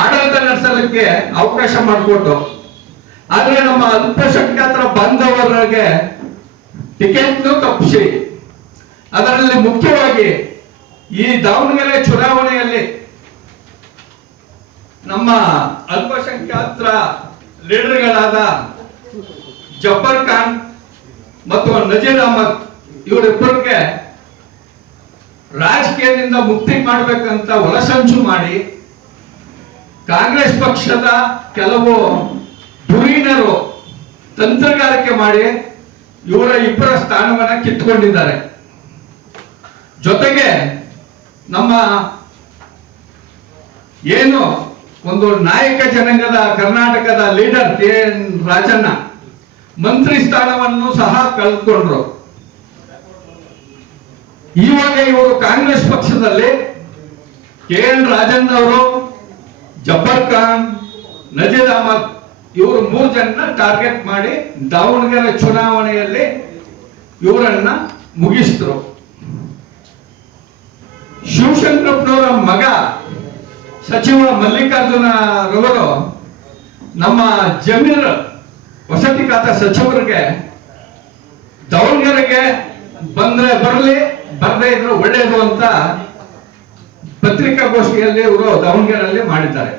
ಆಡಳಿತ ನಡೆಸಲಿಕ್ಕೆ ಅವಕಾಶ ಮಾಡಿಕೊಟ್ಟು, ಆದ್ರೆ ನಮ್ಮ ಅಲ್ಪಸಂಖ್ಯಾತರ ಬಾಂಧವರಿಗೆ ಟಿಕೆಟ್ ತಪ್ಪಿಸಿ, ಅದರಲ್ಲಿ ಮುಖ್ಯವಾಗಿ ಈ ದಾವಣಗೆರೆ ಚುನಾವಣೆಯಲ್ಲಿ ನಮ್ಮ ಅಲ್ಪಸಂಖ್ಯಾತರ ಲೀಡರ್ಗಳಾದ ಜಬ್ಬರ್ ಖಾನ್ ಮತ್ತು ನಜೀರ್ ಅಹಮದ್ ಇವರಿಬ್ಬರಿಗೆ ರಾಜಕೀಯದಿಂದ ಮುಕ್ತಿ ಮಾಡಬೇಕಂತ ಒಳಸಂಚು ಮಾಡಿ ಕಾಂಗ್ರೆಸ್ ಪಕ್ಷದ ಕೆಲವು ಧುರೀಣರು ತಂತ್ರಗಾರಿಕೆ ಮಾಡಿ ಇವರ ಇಬ್ಬರ ಸ್ಥಾನವನ್ನ ಕಿತ್ತುಕೊಂಡಿದ್ದಾರೆ. ಜೊತೆಗೆ ನಮ್ಮ ಏನು ಒಂದು ನಾಯಕ ಜನಾಂಗದ ಕರ್ನಾಟಕದ ಲೀಡರ್ ಕೆ ಎನ್ ರಾಜಣ್ಣ ಮಂತ್ರಿ ಸ್ಥಾನವನ್ನು ಸಹ ಕಳೆದುಕೊಂಡ್ರು. ಇವಾಗ ಇವರು ಕಾಂಗ್ರೆಸ್ ಪಕ್ಷದಲ್ಲಿ ಕೆ ಎನ್ ರಾಜಣ್ಣ ಅವರು, ಜಬ್ಬರ್ ಖಾನ್, ನಜೀರ್ ಅಹಮದ್ ಇವರು 3 ಜನ ಟಾರ್ಗೆಟ್ ಮಾಡಿ ದಾವಣಗೆರೆ ಚುನಾವಣೆಯಲ್ಲಿ ಇವರನ್ನ ಮುಗಿಸಿದ್ರು. ಶಿವಶಂಕರಪ್ಪನವರ ಮಗ ಸಚಿವ ಮಲ್ಲಿಕಾರ್ಜುನ ರವರು ನಮ್ಮ ಜಮೀರ್ ವಸತಿ ಖಾತೆ ಸಚಿವರಿಗೆ ದಾವಣಗೆರೆಗೆ ಬಂದ್ರೆ ಬರಲಿ, ಬರದೇ ಇದ್ರು ಒಳ್ಳೆಯದು ಅಂತ ಪತ್ರಿಕಾಗೋಷ್ಠಿಯಲ್ಲಿ ಇವರು ದಾವಣಗೆರೆಯಲ್ಲಿ ಮಾಡಿದ್ದಾರೆ.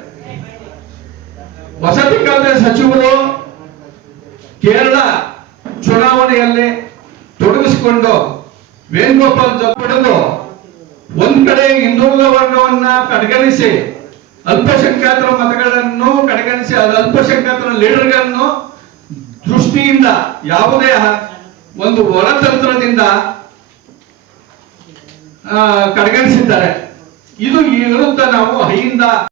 ವಸತಿ ಖಾತೆ ಸಚಿವರು ಕೇರಳ ಚುನಾವಣೆಯಲ್ಲಿ ತೊಡಗಿಸಿಕೊಂಡು ವೇಣುಗೋಪಾಲ್ ಪಡೆದು ಒಂದ್ ಕಡೆ ಹಿಂದುಳಿದ ವರ್ಗವನ್ನ ಕಡೆಗಣಿಸಿ ಅಲ್ಪಸಂಖ್ಯಾತರ ಮತಗಳನ್ನು ಕಡೆಗಣಿಸಿ ಅಲ್ಪಸಂಖ್ಯಾತರ ಲೀಡರ್ಗಳನ್ನು ದೃಷ್ಟಿಯಿಂದ ಯಾವುದೇ ಒಂದು ಹೊರತಂತ್ರದಿಂದ ಕಡೆಗಣಿಸಿದ್ದಾರೆ. ಇದು ಈ ವಿರುದ್ಧ ನಾವು ಅಹಿಂದ